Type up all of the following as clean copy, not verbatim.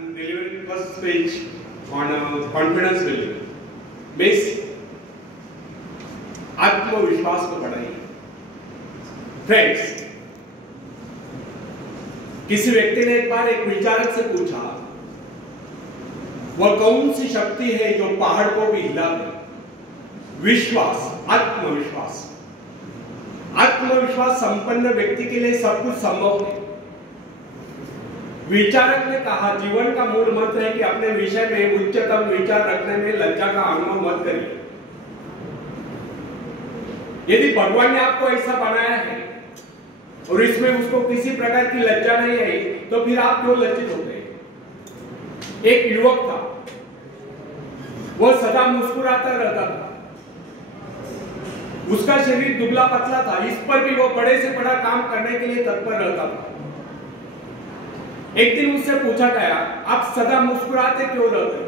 I'm delivering first speech on confidence building. Miss, आत्मविश्वास को बढ़ाइए. Friends, किसी व्यक्ति ने एक बार एक विचारक से पूछा, वह कौन सी शक्ति है जो पहाड़ को भी हिला दे? विश्वास, आत्मविश्वास. आत्मविश्वास संपन्न व्यक्ति के लिए सब कुछ संभव है. विचारक ने कहा, जीवन का मूल मंत्र है कि अपने विषय में उच्चतम विचार रखने में लज्जा का अनुभव मत करिए. यदि भगवान ने आपको ऐसा बनाया है और इसमें उसको किसी प्रकार की लज्जा नहीं है, तो फिर आप क्यों लज्जित होते हैं? एक युवक था, वह सदा मुस्कुराता रहता था. उसका शरीर दुबला पतला था, इस पर भी वह बड़े से बड़ा काम करने के लिए तत्पर रहता था. एक दिन उससे पूछा गया, आप सदा मुस्कुराते क्यों रहते?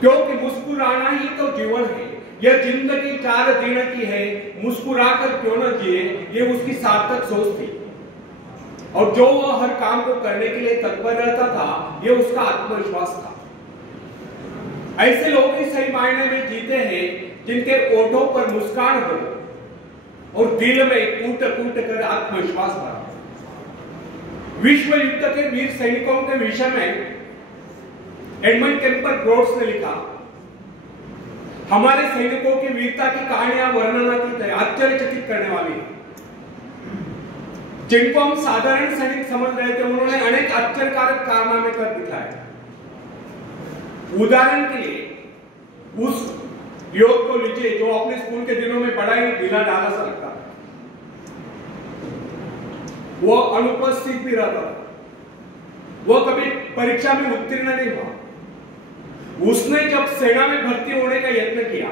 क्योंकि मुस्कुराना ही तो जीवन है. यह जिंदगी 4 दिन की है, मुस्कुराकर क्यों न जिए, ये उसकी सार्थक सोच थी. और जो वह हर काम को करने के लिए तत्पर रहता था, यह उसका आत्मविश्वास था. ऐसे लोग ही सही मायने में जीते हैं जिनके ओठों पर मुस्कान हो और दिल में कूट कूट कर आत्मविश्वास भरा. विश्व युद्ध के वीर सैनिकों के विषय में एडमंड केम्पर ब्रोड्स ने लिखा, हमारे सैनिकों की वीरता की कहानियां वर्णनातीत है, आश्चर्यचकित करने वाली. जिनको हम साधारण सैनिक समझ रहे थे, उन्होंने अनेक आश्चर्यकारक कारनामे कर दिखाए. उदाहरण के लिए उस युवक को लीजिए जो अपने स्कूल के दिनों में बड़ा ही ढीला ढाला सा लगता था. वो अनुपस्थित भी रहता था. वो कभी परीक्षा में उत्तीर्ण नहीं हुआ. उसने जब सेना में भर्ती होने का यत्न किया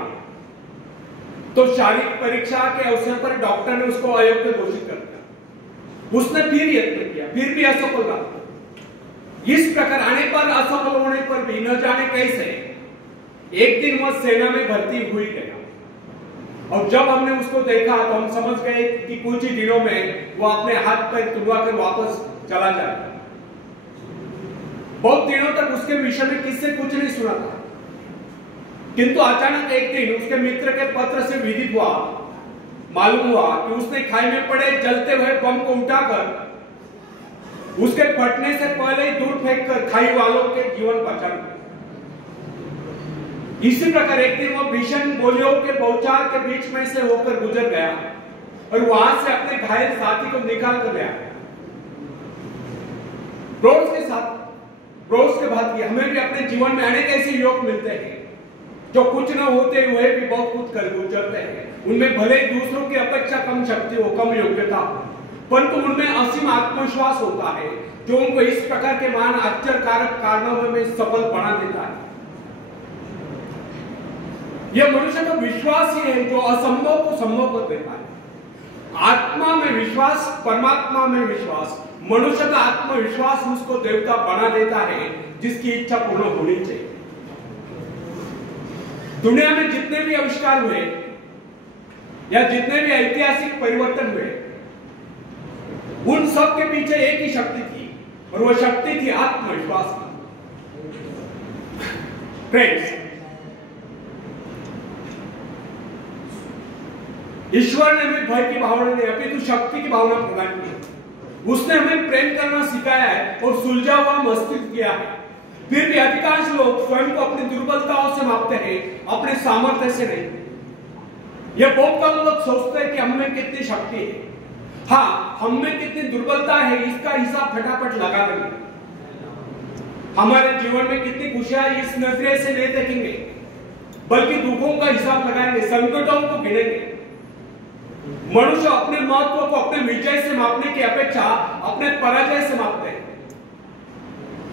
तो शारीरिक परीक्षा के अवसर पर डॉक्टर ने उसको अयोग्य घोषित कर दिया. उसने फिर यत्न किया, फिर भी असफल रहा. इस प्रकार अनेक बार असफल होने पर भी न जाने कैसे एक दिन वह सेना में भर्ती हुई गया. और जब हमने उसको देखा तो हम समझ गए कि कुछ ही दिनों में वो अपने हाथ पैर तुड़वाकर वापस चला जाएगा. बहुत दिनों तक उसके विषय में किससे कुछ नहीं सुना था, किंतु अचानक एक दिन उसके मित्र के पत्र से विदित हुआ, मालूम हुआ कि उसने खाई में पड़े जलते हुए बम को उठाकर उसके फटने से पहले ही दूर फेंककर खाई वालों के जीवन बचा लिया. इसी प्रकार एक दिन वो भीषण गोलियों के बौछार के बीच में से होकर गुजर गया और वहां से अपने घायल साथी को निकाल कर गया. ब्रोड्स के बाद हमें भी अपने जीवन में अनेक ऐसे युवक मिलते हैं जो कुछ न होते हुए भी बहुत कुछ कर गुजरते हैं. उनमें भले दूसरों की अपेक्षा कम शक्ति हो, कम योग्यता हो, परंतु उनमें असीम आत्मविश्वास होता है जो उनको इस प्रकार के महान आश्चर्यकारक कारनामों में सफल बना देता है. यह मनुष्य का विश्वास ही है जो असंभव को संभव कर देता है. आत्मा में विश्वास, परमात्मा में विश्वास, मनुष्य का आत्मविश्वास उसको देवता बना देता है जिसकी इच्छा पूर्ण होनी चाहिए. दुनिया में जितने भी आविष्कार हुए या जितने भी ऐतिहासिक परिवर्तन हुए, उन सब के पीछे एक ही शक्ति थी और वह शक्ति थी आत्मविश्वास की. फ्रेंड्स, ईश्वर ने हमें भय की भावना नहीं अपितु शक्ति की भावना प्रदान की. उसने हमें प्रेम करना सिखाया है और सुलझा हुआ मस्तिष्क दिया है. फिर भी अधिकांश लोग स्वयं को अपनी दुर्बलताओं से मापते हैं, अपने सामर्थ्य से नहीं. यह बहुत कम लोग सोचते हैं कि हम में कितनी शक्ति है. हाँ, हम में कितनी दुर्बलता है इसका हिसाब फटाफट लगा देंगे. हमारे जीवन में कितनी खुशियां इस नजरिए से नहीं देखेंगे, बल्कि दुखों का हिसाब लगाएंगे, संकटों को गिनेंगे. मनुष्य अपने महत्व को अपने विजय से मापने की अपेक्षा अपने पराजय से मापते हैं.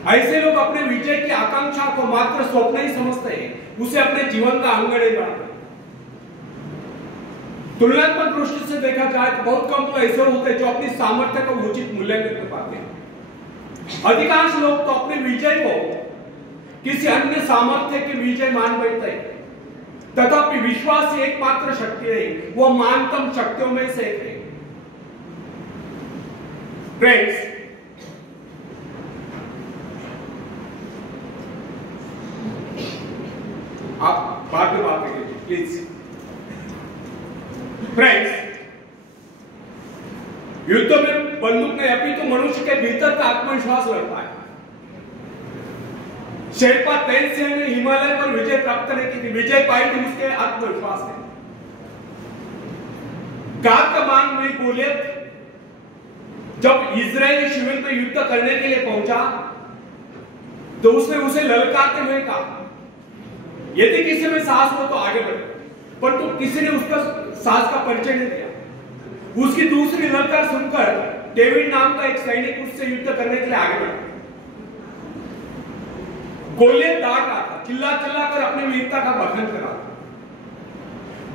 ऐसे लोग अपने विजय की आकांक्षा को मात्र स्वप्न ही समझते हैं, उसे अपने जीवन का अंग नहीं बनाते. तुलनात्मक दृष्टि से देखा जाए तो बहुत कम तो ऐसे होते हैं जो अपनी सामर्थ्य का उचित मूल्यांकन कर पाते हैं. अधिकांश लोग तो अपने विजय को किसी अन्य सामर्थ्य की विजय मान बैठते हैं. तथापि विश्वास ही एकमात्र शक्ति है, वो महानतम शक्तियों में से एक है. Friends, please. फ्रेंड्स, युद्ध में बंदूक नहीं, अभी तो मनुष्य के भीतर का आत्मविश्वास रहता है। शेरपा तेजसिंह ने हिमालय पर विजय प्राप्त करने की थी, विजय पाई थी उसके आत्मविश्वास से। गाद का मान में गोलियत जब इजरायली शिविर में युद्ध करने के लिए पहुंचा तो उसने उसे ललकारते हुए कहा, यदि किसी में साहस हो तो आगे बढ़े, परंतु किसी ने उसका साहस का परिचय नहीं दिया। उसकी दूसरी ललकार सुनकर डेविड नाम का एक सैनिक उससे युद्ध करने के लिए आगे बढ़ा। गोलियत दाग रहा था, चिल्ला चिल्ला कर अपनी वीरता का बखान कर रहा था।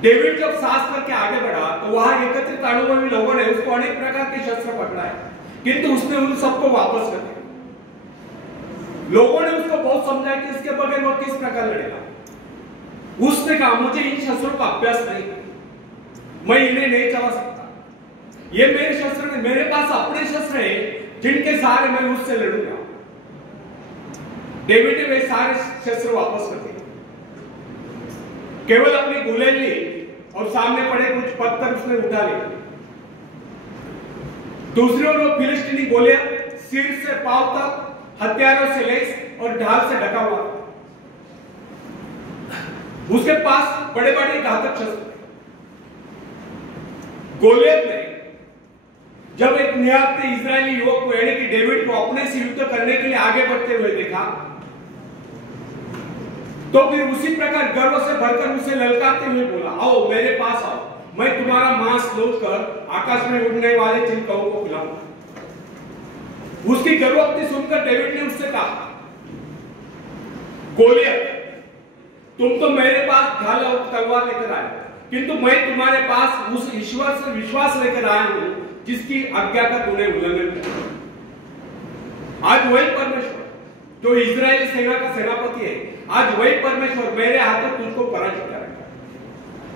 डेविड जब साहस करके आगे बढ़ा तो वहां एकत्रित अनुभवी लोगों ने उसको अनेक प्रकार के शस्त्र पकड़ाए, किंतु उसने उन सबको वापस कर दिया। लोगों ने उसको बहुत समझाया कि इसके बगैर वो किस प्रकार लड़ेगा। उसने कहा, मुझे इन शस्त्रों का अभ्यास नहीं, मैं इन्हें नहीं चला सकता। ये मेरे शस्त्र नहीं, मेरे पास अपने शस्त्र हैं जिनके सहारे मैं उससे लड़ूंगा। डेविड ने वे सारे शस्त्र वापस कर दिए, केवल अपनी गुलेल ली और सामने पड़े कुछ पत्थर उसने उठा लिए। दूसरी ओर वो फिलिस्तीनी गोलियत सिर से पांव तक हथियारों से लैस और ढाल से ढका हुआ, उसके पास बड़े बड़े घातक शस्त्र। गोलियत ने जब एक निहत्थे इजरायली युवक को यानी कि डेविड को अपने से युद्ध करने के लिए आगे बढ़ते हुए देखा तो फिर उसी प्रकार गर्व से भरकर उसे ललकारते हुए बोला, आओ मेरे पास आओ, मैं तुम्हारा मांस लौट कर आकाश में उड़ने वाले चिंकाओं को खिलाऊंगा। उसकी गर्भवती सुनकर डेविड ने उससे कहा, गोलियत, तुम तो मेरे पास ढाल और तलवार लेकर आए, किंतु मैं तुम्हारे पास उस ईश्वर से विश्वास लेकर आया हूं जिसकी आज्ञा का तूने उल्लंघन किया। आज वही परमेश्वर जो इजरायली सेना का सेनापति है, आज वही परमेश्वर मेरे हाथों तुझको पराजित करेगा।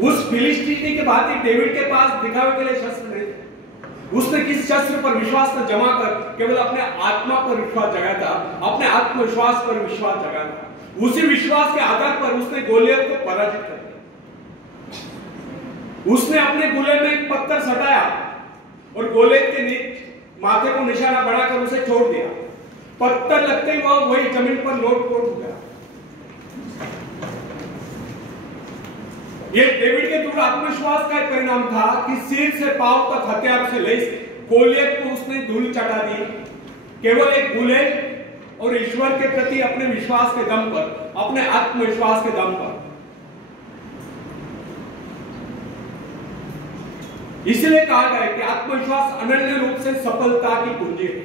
उस फिलिस्तीनी के भांति डेविड के पास दिखावे के लिए शस्त्र नहीं थे। उसने किस शस्त्र पर विश्वास न जमा कर केवल अपने आत्मा पर विश्वास जगाया था, अपने आत्मविश्वास पर विश्वास जगाया था। उसी विश्वास के आधार पर उसने गोलियत को पराजित कर दिया। उसने अपने गुले में एक पत्थर सटाया और गोलियत के माथे को निशाना बनाकर उसे छोड़ दिया। पत्थर लगते ही वह वही जमीन पर लोट-पोट हो गया। यह डेविड के दृढ़ आत्मविश्वास का एक परिणाम था कि सिर से पांव तक हथियारों से लैस गोलियत को उसने धूल चटा दी। केवल एक गुलेल और ईश्वर के प्रति अपने विश्वास के दम पर, अपने आत्मविश्वास के दम पर। इसलिए कहा गया कि आत्मविश्वास अनन्य रूप से सफलता की कुंजी है।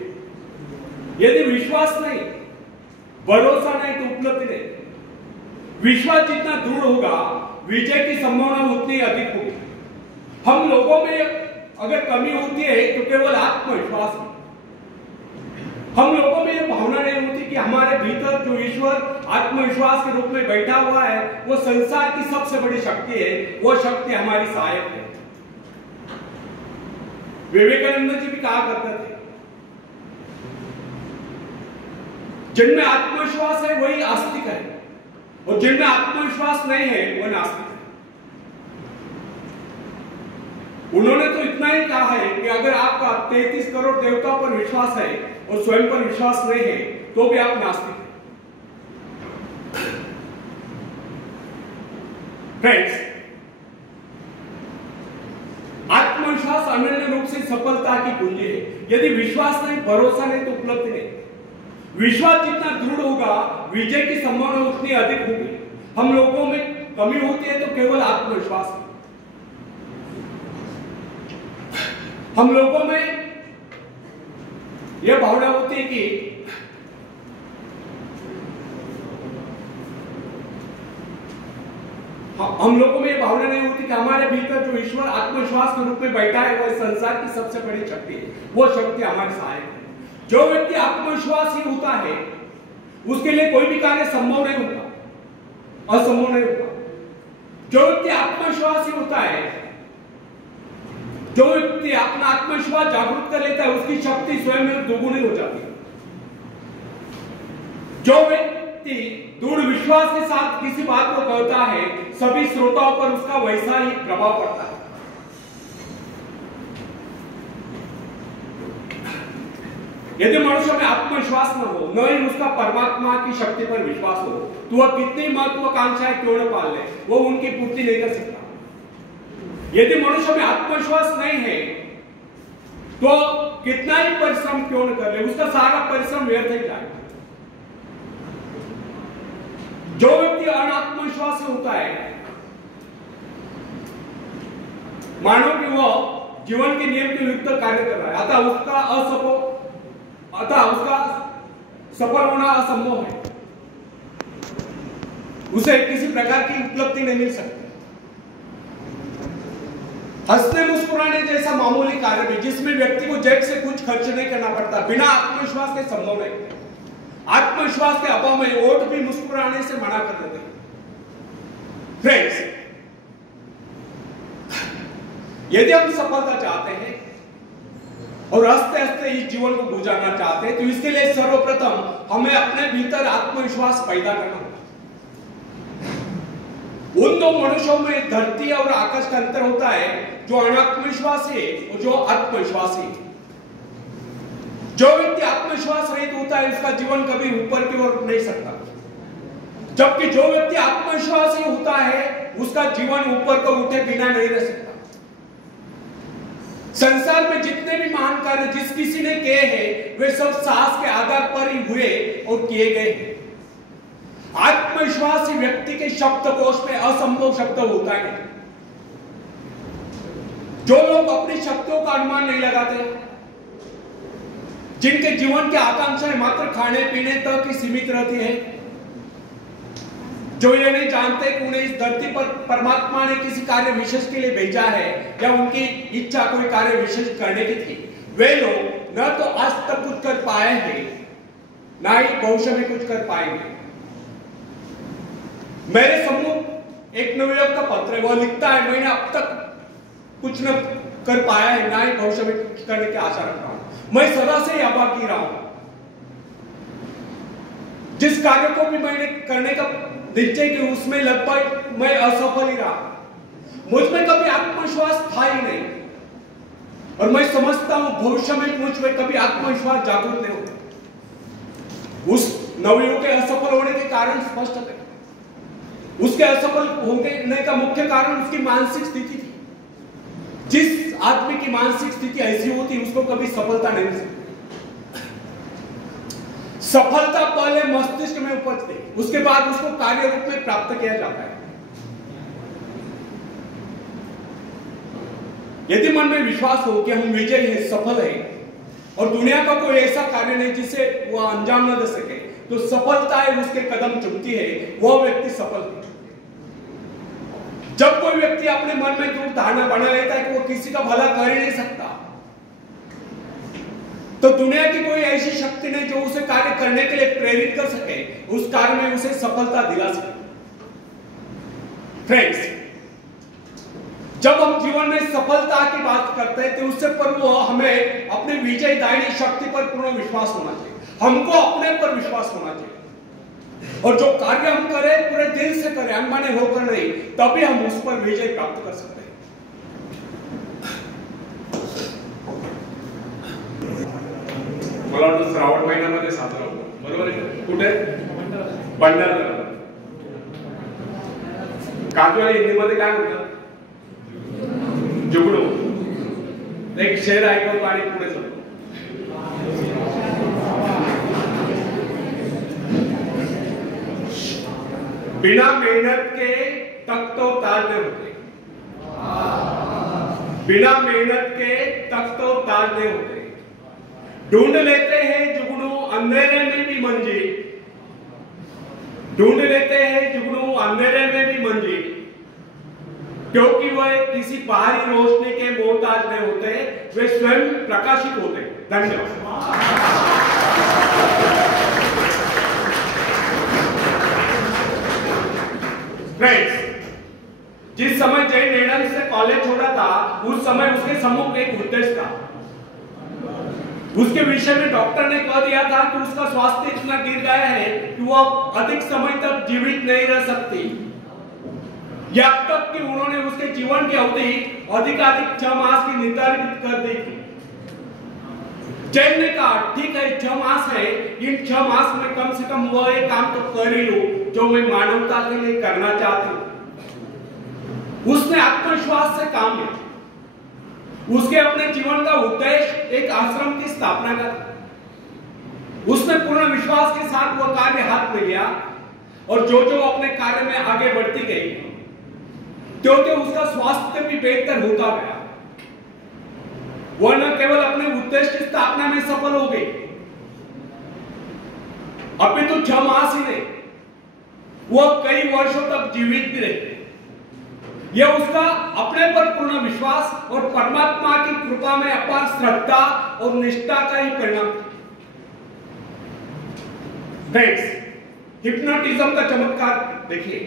यदि विश्वास नहीं, भरोसा नहीं तो उपलब्धि नहीं। विश्वास जितना दृढ़ होगा, विजय की संभावना उतनी अधिक होगी। हम लोगों में अगर कमी होती है तो केवल आत्मविश्वास में। हम लोगों में यह भावना नहीं होती कि हमारे भीतर जो ईश्वर आत्मविश्वास के रूप में बैठा हुआ है वो संसार की सबसे बड़ी शक्ति है, वो शक्ति हमारी सहायक है। विवेकानंद जी भी कहा करते थे, जिनमें आत्मविश्वास है वही आस्तिक है और जिनमें आत्मविश्वास नहीं है वह नास्तिक है। उन्होंने तो इतना ही कहा है कि अगर आपका 33 करोड़ देवताओं पर विश्वास है और स्वयं पर विश्वास नहीं है तो भी आप नास्तिक हैं। फ्रेंड्स, आत्मविश्वास अनन्य रूप से सफलता की कुंजी है। यदि विश्वास नहीं, भरोसा नहीं तो उपलब्धि नहीं। विश्वास जितना दृढ़ होगा, विजय की संभावना उतनी अधिक होगी। हम लोगों में कमी होती है तो केवल आत्मविश्वास है। हम लोगों में यह भावना होती है कि हम लोगों में यह भावना नहीं होती कि हमारे भीतर जो ईश्वर आत्मविश्वास के रूप में बैठा है वह संसार की सबसे बड़ी शक्ति है, वो शक्ति हमारे सहायक है। जो व्यक्ति आत्मविश्वासी होता है उसके लिए कोई भी कार्य संभव नहीं होता, असंभव नहीं होता। जो व्यक्ति आत्मविश्वासी होता है, जो व्यक्ति अपना आत्मविश्वास जागरूक कर लेता है, उसकी शक्ति स्वयं में दोगुनी हो जाती है। जो व्यक्ति दृढ़ विश्वास के साथ किसी बात को कहता है, सभी श्रोताओं पर उसका वैसा ही प्रभाव पड़ता है। यदि मनुष्य में आत्मविश्वास न हो, न ही उसका परमात्मा की शक्ति पर विश्वास हो, तो वह कितनी महत्वाकांक्षाएं क्यों न पाल ले, वो उनकी पूर्ति नहीं कर सकता। यदि मनुष्य में आत्मविश्वास नहीं है, तो कितना ही परिश्रम क्यों न कर ले, उसका सारा परिश्रम व्यर्थ ही जाएगा। जो व्यक्ति अनात्मविश्वासी होता है, मानो कि वह जीवन के नियम के विरुद्ध कार्य कर रहा है, अतः उसका सफल होना असंभव है, उसे किसी प्रकार की उपलब्धि नहीं मिल सकती। हंसने मुस्कुराने जैसा मामूली कार्य भी, जिसमें व्यक्ति को जेब से कुछ खर्च नहीं करना पड़ता, बिना आत्मविश्वास के संभव नहीं। आत्मविश्वास के अभाव में ओठ भी मुस्कुराने से मना कर देते हैं। फ्रेंड्स, यदि हम सफलता चाहते हैं और हंसते हंसते इस जीवन को गुजारना चाहते हैं, तो इसके लिए सर्वप्रथम हमें अपने भीतर आत्मविश्वास पैदा करना होगा। उन दो मनुष्यों में धरती और आकाश का अंतर होता है, जो अनात्मविश्वासी है और जो आत्मविश्वासी है। जो व्यक्ति आत्मविश्वास रहित होता है, उसका जीवन कभी ऊपर की ओर नहीं सकता, जबकि जो व्यक्ति आत्मविश्वासी होता है, उसका जीवन ऊपर को उठे बिना नहीं रह सकता। संसार में जितने भी महान कार्य जिस किसी ने किए हैं, वे सब साहस के आधार पर ही हुए और किए गए हैं। आत्मविश्वासी व्यक्ति के शब्दकोश में असंभव शब्द होता है। जो लोग अपनी शक्तियों का अनुमान नहीं लगाते, जिनके जीवन की आकांक्षाएं मात्र खाने पीने तक ही सीमित रहती है, जो ये नहीं जानते कि उन्हें इस धरती पर परमात्मा ने किसी कार्य विशेष के लिए भेजा है, या उनकी इच्छा कोई कार्य विशेष करने की थी, वे लोग न तो आज तक कुछ कर पाए हैं, ना ही भविष्य में कुछ कर पाएंगे। मेरे सम्मुख एक नवयुवक का पत्र है, वह लिखता है, मैंने अब तक कुछ न कर पाया है, ना ही भविष्य में कुछ करने की आशा रखता हूं। मैं सदा से अभागी रहा हूं। जिस कार्य को भी मैंने करने का निश्चय किया, उसमें लगभग मैं असफल ही रहा। मुझ में कभी आत्मविश्वास था ही नहीं, और मैं समझता हूं भविष्य में मुझ में कभी आत्मविश्वास जागृत नहीं होगा। उस नवयुवक के असफल होने के कारण स्पष्ट है। उसके असफल होने का मुख्य कारण उसकी मानसिक स्थिति थी। जिस आदमी की मानसिक स्थिति ऐसी होती, उसको कभी सफलता नहीं मिल सकती। सफलता पहले मस्तिष्क में उपजती, उसके बाद उसको कार्य रूप में प्राप्त किया जाता है। यदि मन में विश्वास हो कि हम विजयी हैं, सफल हैं, और दुनिया का कोई ऐसा कार्य नहीं जिसे वह अंजाम न दे सके, तो सफलता है उसके कदम चुमती है, वह व्यक्ति सफल है। जब कोई व्यक्ति अपने मन में दृढ़ धारणा बना लेता है कि वो किसी का भला कर ही नहीं सकता, तो दुनिया की कोई ऐसी शक्ति नहीं जो उसे कार्य करने के लिए प्रेरित कर सके, उस कार्य में उसे सफलता दिला सके। फ्रेंड्स, जब हम जीवन में सफलता की बात करते हैं, तो उससे पूर्व हमें अपने विजयदायिनी शक्ति पर पूर्ण विश्वास होना चाहिए। हमको अपने पर विश्वास होना चाहिए, और जो कार्य हम करें पूरे दिल से करें, अनबने होकर नहीं, तभी हम उस पर विजय प्राप्त कर सकते हैं। मला वाटतं श्रावण महिन्यामध्ये साजरा होतो, बरोबर आहे? कुठे? भंडारदरा. काजवाला हिंदीमध्ये काय म्हणतात? जुगनू. एक शेर ऐकवतो आणि पुढे जातो. बिना मेहनत के तख्त और ताज नहीं होते, बिना मेहनत के तख्त और ताज नहीं होते। ढूंढ लेते हैं जुगनू अंधेरे में भी मंजिल, ढूंढ लेते हैं जुगनू अंधेरे में भी मंजिल, क्योंकि वह किसी बाहरी रोशनी के मोहताज नहीं होते, वे स्वयं प्रकाशित होते। धन्यवाद। फ्रेंड्स, जिस समय जैन एडम्स से कॉलेज छोड़ा था, उस समय उसके सम्मुख एक उद्देश्य था। उसके विषय में डॉक्टर ने कह दिया था कि उसका स्वास्थ्य इतना गिर गया है कि वह अधिक समय तक जीवित नहीं रह सकती। यहाँ तक कि उन्होंने उसके जीवन की अवधि अधिकाधिक 6 मास की निर्धारित कर दी थी। जैन ने कहा ठीक है 6 मास है, इन 6 मास में कम से कम वह एक काम तो कर ही लो जो मैं मानवता के लिए करना चाहती हूं। उसने आत्मविश्वास से काम लिया। उसके अपने जीवन का उद्देश्य एक आश्रम की स्थापना कर। उसने पूर्ण विश्वास के साथ वह कार्य हाथ में लिया और जो जो अपने कार्य में आगे बढ़ती गई तो उसका स्वास्थ्य भी बेहतर होता गया। वह न केवल अपने उद्देश्य की स्थापना में सफल हो गई, अभी तो 6 मास ही नहीं, वह कई वर्षों तक जीवित भी रहे। यह उसका अपने पर पूर्ण विश्वास और परमात्मा की कृपा में अपार श्रद्धा और निष्ठा का ही परिणाम था। फ्रेंड्स, हिप्नोटिज्म का चमत्कार देखिए।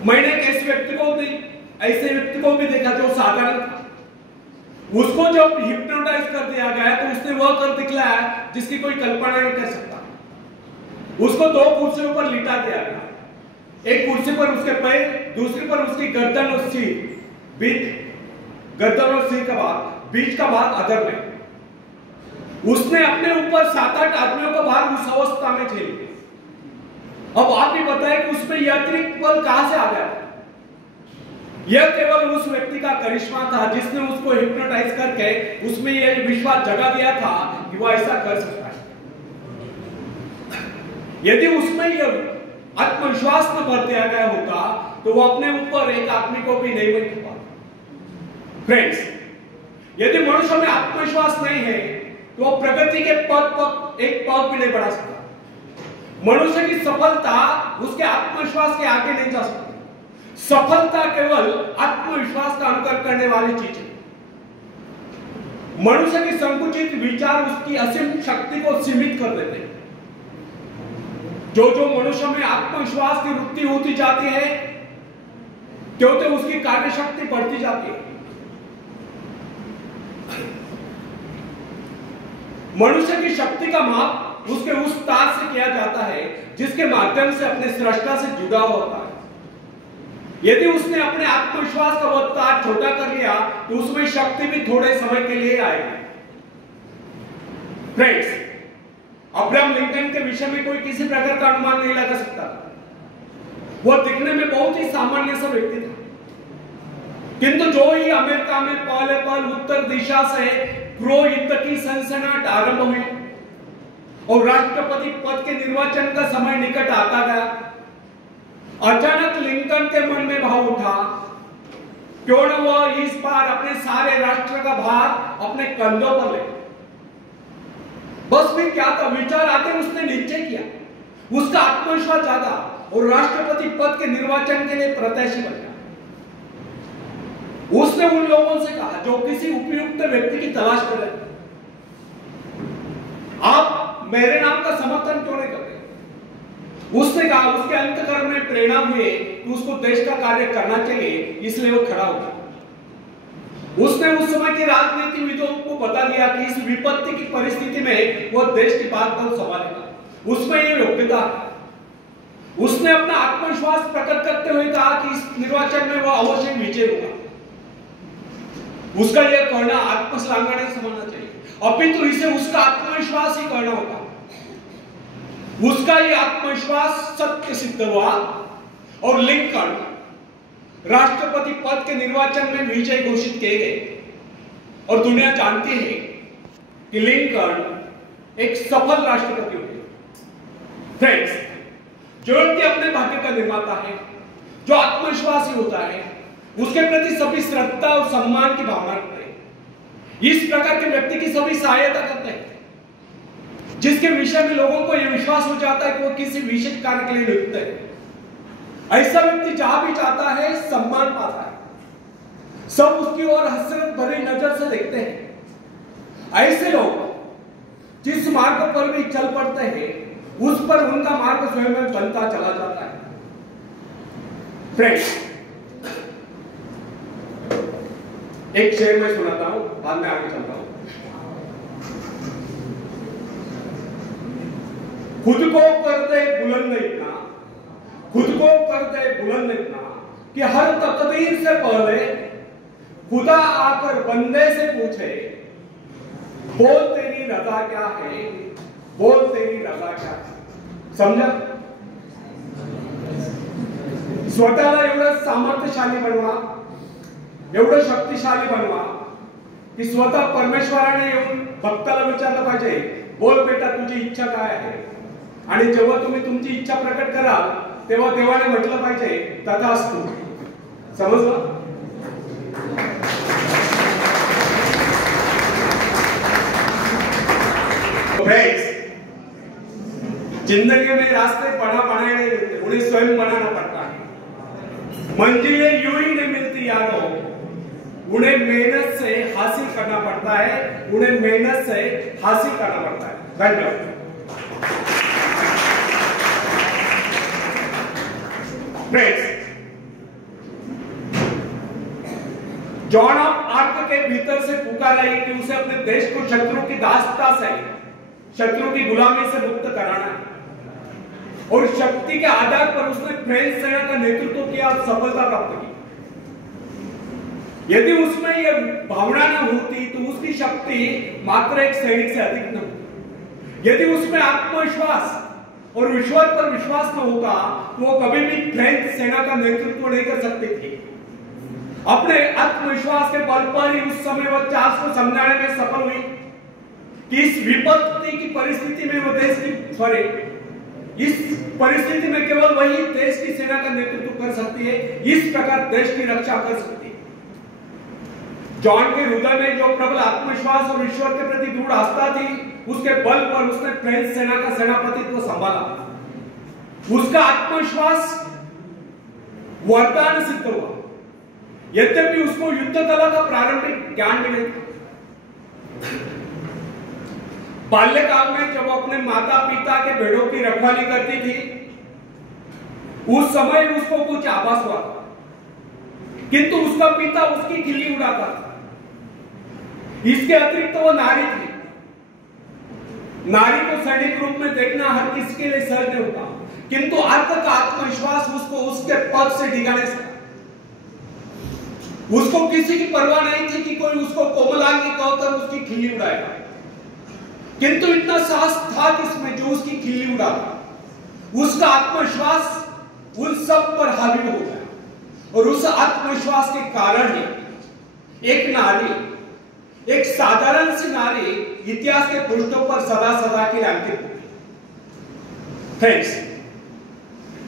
मैंने एक ऐसे व्यक्ति को भी देखा जो साधारण था। उसको जब हिप्नोटाइज कर दिया गया तो उसने वह कर दिखलाया जिसकी कोई कल्पना नहीं कर सकता। उसको 2 कुर्सियों पर लिटा दिया गया, एक कुर्सी पर उसके पैर, दूसरी पर उसकी गर्दन और सिर, गर्दन और सिर का भाग, बीच का भाग अधर में। उसने अपने ऊपर 7-8 आदमियों का भार उस अवस्था में झेल लिया। अब आप ही बताएं कि उसमें यह अतिरिक्त बल कहां से आ गया? यह केवल उस व्यक्ति का करिश्मा था जिसने उसको हिप्नोटाइज करके उसमें यह विश्वास जगा दिया था कि वह ऐसा कर सकता है। यदि उसमें यह आत्मविश्वास न भर दिया गया होता तो वह अपने ऊपर एक आदमी को भी नहीं बन पाता। फ्रेंड्स, यदि मनुष्य में आत्मविश्वास नहीं है तो वह प्रगति के पद पर एक पग भी नहीं बढ़ा सकता। मनुष्य की सफलता उसके आत्मविश्वास के आगे नहीं जा सकती। सफलता केवल आत्मविश्वास का अनुकरण करने वाली चीज है। मनुष्य के संकुचित विचार उसकी असीम शक्ति को सीमित कर देते हैं। जो मनुष्य में आत्मविश्वास की वृद्धि होती जाती है त्यों उसकी कार्य शक्ति बढ़ती जाती है। मनुष्य की शक्ति का माप उसके उस तार से किया जाता है जिसके माध्यम से अपने सृष्टा से जुड़ा होता है। यदि उसने अपने आत्मविश्वास का वो तार छोटा कर लिया तो उसमें शक्ति भी थोड़े समय के लिए आएगी। फ्रेंड्स, अब्राहम लिंकन के विषय में कोई किसी प्रकार का अनुमान नहीं लगा सकता। वह दिखने में बहुत ही सामान्य सा व्यक्ति था, किंतु जो ही अमेरिका में पहले पल उत्तर दिशा से क्रो युद्ध की सनसनाहट आरंभ हुई और राष्ट्रपति पद के निर्वाचन का समय निकट आता गया, अचानक लिंकन के मन में भाव उठा, क्यों न वह इस बार अपने सारे राष्ट्र का भार अपने कंधों पर ले। बस फिर क्या था, विचार आते उसने निश्चय किया। उसका आत्मविश्वास जागा और राष्ट्रपति पद के निर्वाचन के लिए प्रत्याशी बन गया। उसने उन लोगों से कहा जो किसी उपयुक्त व्यक्ति की तलाश कर रहे थे, आप मेरे नाम का समर्थन क्यों नहीं करते? उसने कहा, उसके अंतःकरण में प्रेरणा हुई कि उसको देश का कार्य करना चाहिए, इसलिए वो खड़ा हो गया। उसने उस समय के राजनीतिविदों को बता दिया कि इस विपत्ति की परिस्थिति में वह देश की बात बहुत संभालेगा, उसमें ये योग्यता है। उसने अपना आत्मविश्वास प्रकट करते हुए कहा कि इस निर्वाचन में वह अवश्य विजय होगा। उसका यह कहना आत्मश्लाघा नहीं समझना चाहिए, अपितु इसे उसका आत्मविश्वास ही कहना होगा। उसका यह आत्मविश्वास सत्य सिद्ध हुआ और लिंकन राष्ट्रपति पद के निर्वाचन में विजय घोषित किए गए और दुनिया जानती है कि लिंकन एक सफल राष्ट्रपति हुए। फ्रेंड्स, जो व्यक्ति अपने भाग्य का निर्माता है, जो आत्मविश्वासी होता है, उसके प्रति सभी श्रद्धा और सम्मान की भावना रखते हैं। इस प्रकार के व्यक्ति की सभी सहायता करते हैं, जिसके विषय में लोगों को यह विश्वास हो जाता है कि वो किसी विशेष कार्य के लिए नियुक्त है। ऐसा व्यक्ति जहां भी जाता है सम्मान पाता है, सब उसकी ओर हसरत भरी नजर से देखते हैं। ऐसे लोग जिस मार्ग पर भी चल पड़ते हैं उस पर उनका मार्ग स्वयं में बनता चला जाता है। फ्रेंड्स, एक शेर में सुनाता हूं, बाद में आगे चलता हूं। खुद को कर दे बुलंद इतना, खुद को कर दे बुलंद इतना कि हर तकदीर से पहले खुदा आकर बंदे से पूछे, बोल तेरी रजा क्या है, बोल तेरी रजा क्या है। समझा? स्वतःला एवढं सामर्थ्यशाली बनवा, एवढं शक्तिशाली बनवा की स्वतः परमेश्वराने येऊन भक्ताला विचारलं पाहिजे, बोल बेटा तुझी इच्छा काय आहे। आणि जेव्हा तुम्ही तुमची इच्छा प्रकट कराल तेव्हा देवाने म्हटलं पाहिजे तथास्तु। समजलं? जिंदगी में रास्ते बना बनाए नहीं मिलते, उन्हें स्वयं बनाना पड़ता है। मंजिलें यूं ही नहीं मिलती यारों, उन्हें मेहनत से हासिल करना पड़ता है, उन्हें मेहनत से हासिल करना पड़ता है। धन्यवाद। जॉन ऑफ आर्क के भीतर से पुकार आई कि उसे अपने देश को शत्रु की दासता से, शत्रु की गुलामी से मुक्त कराना है, और शक्ति के आधार पर उसने फ्रेंच सेना का नेतृत्व किया और सफलता प्राप्त की। यदि उसमें यह भावना न होती तो उसकी शक्ति मात्र एक सैनिक से अधिक न होती। यदि उसमें आत्मविश्वास और ईश्वर पर विश्वास न होता तो वो कभी भी फ्रेंच सेना का नेतृत्व नहीं कर सकती थी। अपने आत्मविश्वास के बल पर ही उस समय वह चार्ल्स को समझाने में सफल हुई कि इस विपत्ति की परिस्थिति में वो देश की सॉरी इस परिस्थिति में केवल वही देश की सेना का नेतृत्व कर सकती है, इस प्रकार देश की रक्षा कर सकती है। जॉन के हृदय में जो प्रबल आत्मविश्वास और ईश्वर के प्रति दृढ़ आस्था थी, उसके बल पर उसने फ्रेंच सेना का सेनापतित्व संभाला। उसका आत्मविश्वास वरदान सिद्ध हुआ, यद्यपि उसको युद्ध कला का प्रारंभिक ज्ञान भी नहीं था। बाल्यकाल में जब वो अपने माता पिता के भेड़ों की रखवाली करती थी, उस समय उसको कुछ आभास हुआ था, किंतु उसका पिता उसकी खिल्ली उड़ाता था। इसके अतिरिक्त वो नारी थी। नारी को सैनिक रूप में देखना हर किसी के लिए सहज नहीं होता, किंतु आर्क का आत्मविश्वास उसको उसके पद से डिगा नहीं सका। उसको किसी की परवाह नहीं थी कि कोई उसको कोमलांगी कहकर उसकी खिल्ली उड़ाएगा, किंतु इतना साहस था किसमें जो उसकी खिल्ली उड़ाता। उसका आत्मविश्वास उन सब पर हावी हो गया, और उस आत्मविश्वास के कारण ही एक नारी, एक साधारण सी नारी इतिहास के पृष्ठों पर सदा सदा के लिए अंकित हुई। फ्रेंड्स,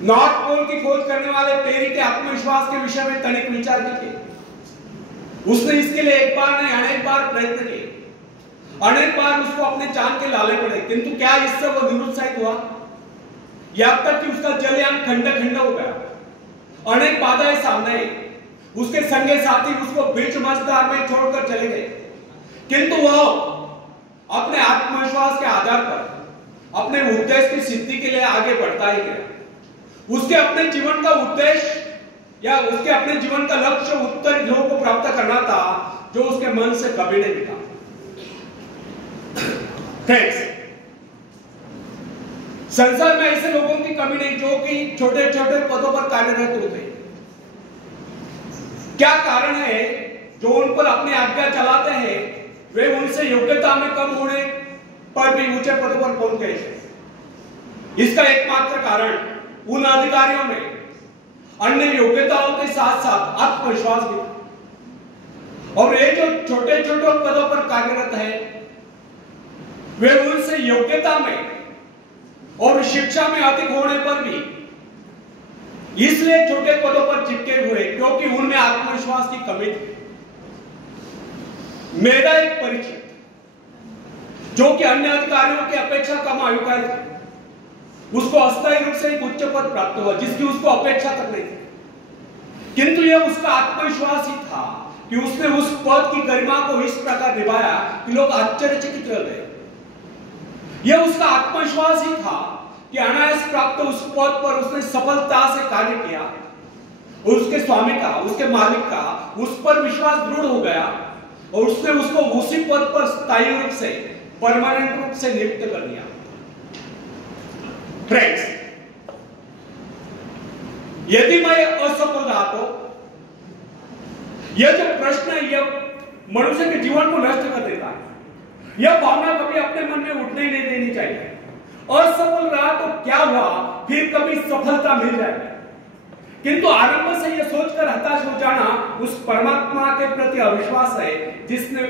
नॉर्थ पोल की खोज करने वाले पेरी के आत्मविश्वास के विषय में तनिक विचार कीजिए। उसने इसके लिए एक बार नहीं अनेक बार प्रयत्न किए, अनेक बार उसको अपने जान के लाले पड़े, किंतु क्या इससे वो निरुत्साहित हुआ? यहां तक कि उसका जलयान खंड खंड हो गया। अनेक बाधाएं सामने आई, उसके संगे साथी उसको बीच मझधार में छोड़कर चले गए, किंतु वह अपने आत्मविश्वास के आधार पर अपने उद्देश्य की सिद्धि के लिए आगे बढ़ता ही गया। उसके अपने जीवन का उद्देश्य या उसके अपने जीवन का लक्ष्य उत्तरी ध्रुव को प्राप्त करना था, जो उसके मन से कभी नहीं मिटा। संसार में ऐसे लोगों की कमी नहीं जो कि छोटे छोटे पदों पर कार्यरत होते। क्या कारण है जो उन पर अपनी आज्ञा चलाते हैं, वे उनसे योग्यता में कम होने पर भी ऊंचे पदों पर पहुंच गए। इसका एकमात्र कारण उन अधिकारियों में अन्य योग्यताओं के साथ साथ आत्मविश्वास भी था, और ये जो छोटे छोटे पदों पर कार्यरत है, वे उनसे योग्यता में और शिक्षा में अधिक होने पर भी इसलिए छोटे पदों पर चिपके हुए क्योंकि उनमें आत्मविश्वास की कमी थी। मेरा एक परिचित जो कि अन्य अधिकारियों की अपेक्षा कम आयु का था, उसको अस्थायी रूप से एक उच्च पद प्राप्त हुआ जिसकी उसको अपेक्षा तक नहीं थी, किंतु यह उसका आत्मविश्वास ही था कि उसने उस पद की गरिमा को इस प्रकार निभाया कि लोग आश्चर्यचकित रह गए। यह उसका आत्मविश्वास ही था कि अनायास प्राप्त उस पद पर उसने सफलता से कार्य किया, और उसके स्वामी का, उसके मालिक का उस पर विश्वास दृढ़ हो गया, और उसने उसको उसी पद पर स्थायी रूप से, परमानेंट रूप से नियुक्त कर दिया। फ्रेंड्स, यदि मैं असफल रहा तो यह जो प्रश्न है यह मनुष्य के जीवन को नष्ट कर देता है। यह भावना कभी अपने मन में उठने नहीं देनी चाहिए। असफल रहा तो क्या हुआ, फिर कभी सफलता मिल जाएगी। किंतु आरंभ से यह सोचकर हताश हो जाना उस परमात्मा के प्रति अविश्वास है जिसने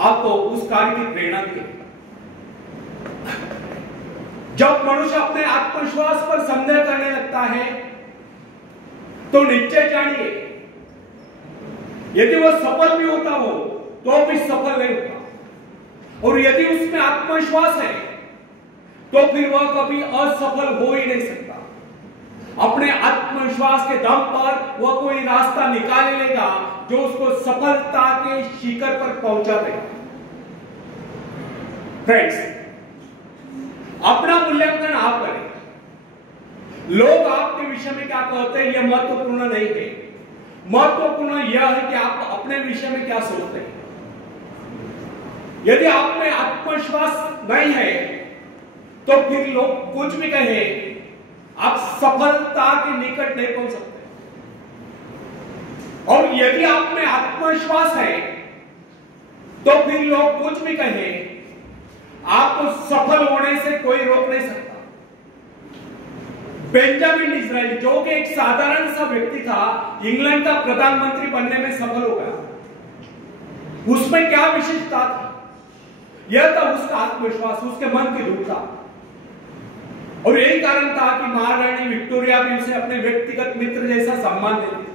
आपको उस कार्य की प्रेरणा दी। जब मनुष्य अपने आत्मविश्वास पर संदेह करने लगता है तो निश्चय जानिए यदि वह सफल भी होता हो तो भी सफल नहीं होता, और यदि उसमें आत्मविश्वास है तो फिर वह कभी असफल हो ही नहीं सकता। अपने आत्मविश्वास के दम पर वह कोई रास्ता निकाल लेगा जो उसको सफलता के शिखर पर पहुंचा देगा। फ्रेंड्स, अपना मूल्यांकन आप करें। लोग आपके विषय में क्या कहते हैं यह महत्वपूर्ण नहीं है। महत्वपूर्ण यह है कि आप अपने विषय में क्या सोचते हैं। यदि आप में आत्मविश्वास नहीं है तो फिर लोग कुछ भी कहे आप सफलता के निकट नहीं पहुंच सकते। और यदि आप में आत्मविश्वास है तो फिर लोग कुछ भी कहे आपको सफल होने से कोई रोक नहीं सकता। बेंजामिन डिज़रायली जो कि एक साधारण सा व्यक्ति था, इंग्लैंड का प्रधानमंत्री बनने में सफल हो गया। उसमें क्या विशेषता थी? यह था उसका आत्मविश्वास, उसके मन की दृढ़ता। और यही कारण था कि महारानी विक्टोरिया भी उसे अपने व्यक्तिगत मित्र जैसा सम्मान देती।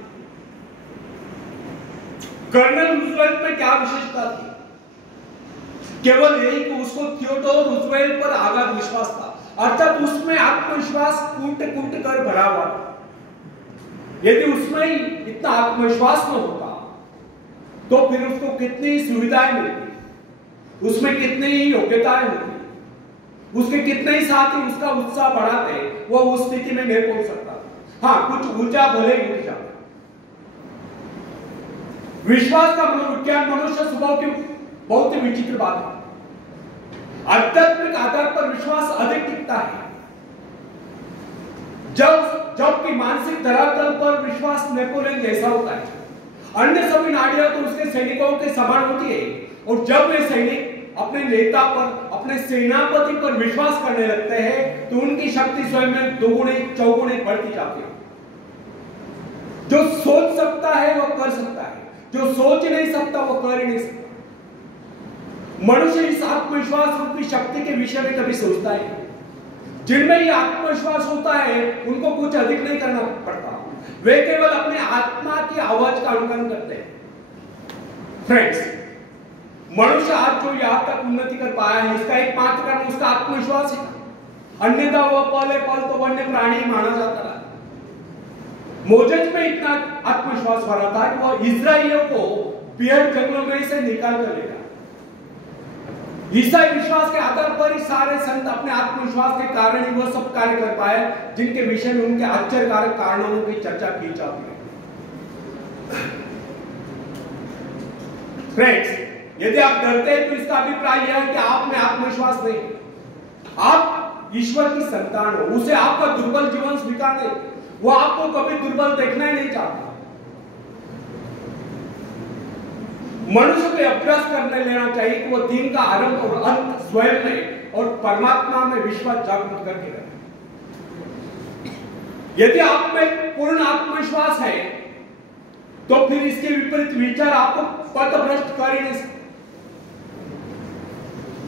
कर्नल रूजवेल्ट में क्या विशेषता थी? केवल यही कि उसको थियोडोर रूजवेल्ट पर अगाध विश्वास था, अर्थात उसमें आत्मविश्वास कूट कर भरा हुआ था। यदि उसमें इतना आत्मविश्वास न होता तो फिर उसको कितनी सुविधाएं मिलती, उसमें कितनी योग्यताएं होती, उसके कितने ही साथी उसका उत्साह बढ़ाते, वो उस स्थिति में नहीं पहुंच सकता। हाँ, कुछ ऊर्जा भले ही उठ जाता। विश्वास का मनोविज्ञान मनुष्य स्वभाव की बहुत ही विचित्र बात है। आध्यात्मिक आधार पर विश्वास अधिक टिकता है, जबकि मानसिक धरातल पर विश्वास नेपोलियन जैसा होता है। अन्य सभी नाड़ियां तो उसके सैनिकों के समान होती है, और जब वे सैनिक अपने नेता पर, अपने सेनापति पर विश्वास करने लगते हैं तो उनकी शक्ति स्वयं में दोगुनी चौगुनी बढ़ती जाती है। जो सोच सकता है वह कर सकता है, जो सोच नहीं सकता वह कर ही नहीं सकता। मनुष्य इस आत्मविश्वास रूपी शक्ति के विषय में कभी सोचता है। जिनमें ये आत्मविश्वास होता है उनको कुछ अधिक नहीं करना पड़ता, वे केवल अपने आत्मा की आवाज का अनुकरण करते हैं। फ्रेंड्स, मनुष्य आज जो यहां तक उन्नति कर पाया है इसका एकमात्र कारण उसका आत्मविश्वास है। अन्यथा वह पल तो वन्य प्राणी माना जाता है। मोजेस में इतना आत्मविश्वास भरा था कि वह इजराइलियों को बियर जंगलों में से निकाल कर लेगा। ईसाई विश्वास के आधार पर ही सारे संत अपने आत्मविश्वास के कारण ही वह सब कार्य कर पाए जिनके विषय में उनके आश्चर्यकारक कारणों की चर्चा की जाती है। फ्रेंड्स, यदि आप डरते हैं तो इसका अभिप्राय यह है कि आप में आत्मविश्वास नहीं। आप ईश्वर की संतान हो, उसे आपका दुर्बल जीवन स्वीकार दे। वो आपको कभी दुर्बल देखना ही नहीं चाहता। मनुष्य को अभ्यास करने लेना चाहिए कि वह दिन का आरंभ और अंत स्वयं में और परमात्मा में विश्वास जागृत करके रहे। यदि आप में पूर्ण आत्मविश्वास है तो फिर इसके विपरीत विचार आपको पथभ्रष्ट कर ही नहीं सकते।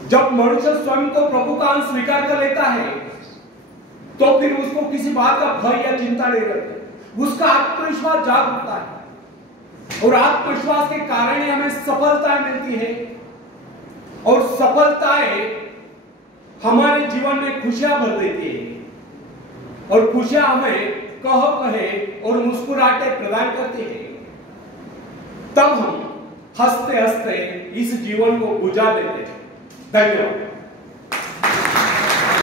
जब मनुष्य स्वयं को प्रभु का अंश स्वीकार कर लेता है तो फिर उसको किसी बात का भय या चिंता नहीं रहती। उसका आत्मविश्वास जाग उठता है, और आत्मविश्वास के कारण ही हमें सफलताएं मिलती है, और सफलताएं हमारे जीवन में खुशियां भर देती है, और खुशियां हमें कहे और मुस्कुराहटें प्रदान करती है। तब हम हंसते हंसते इस जीवन को गुजार देते हैं। धन्यवाद।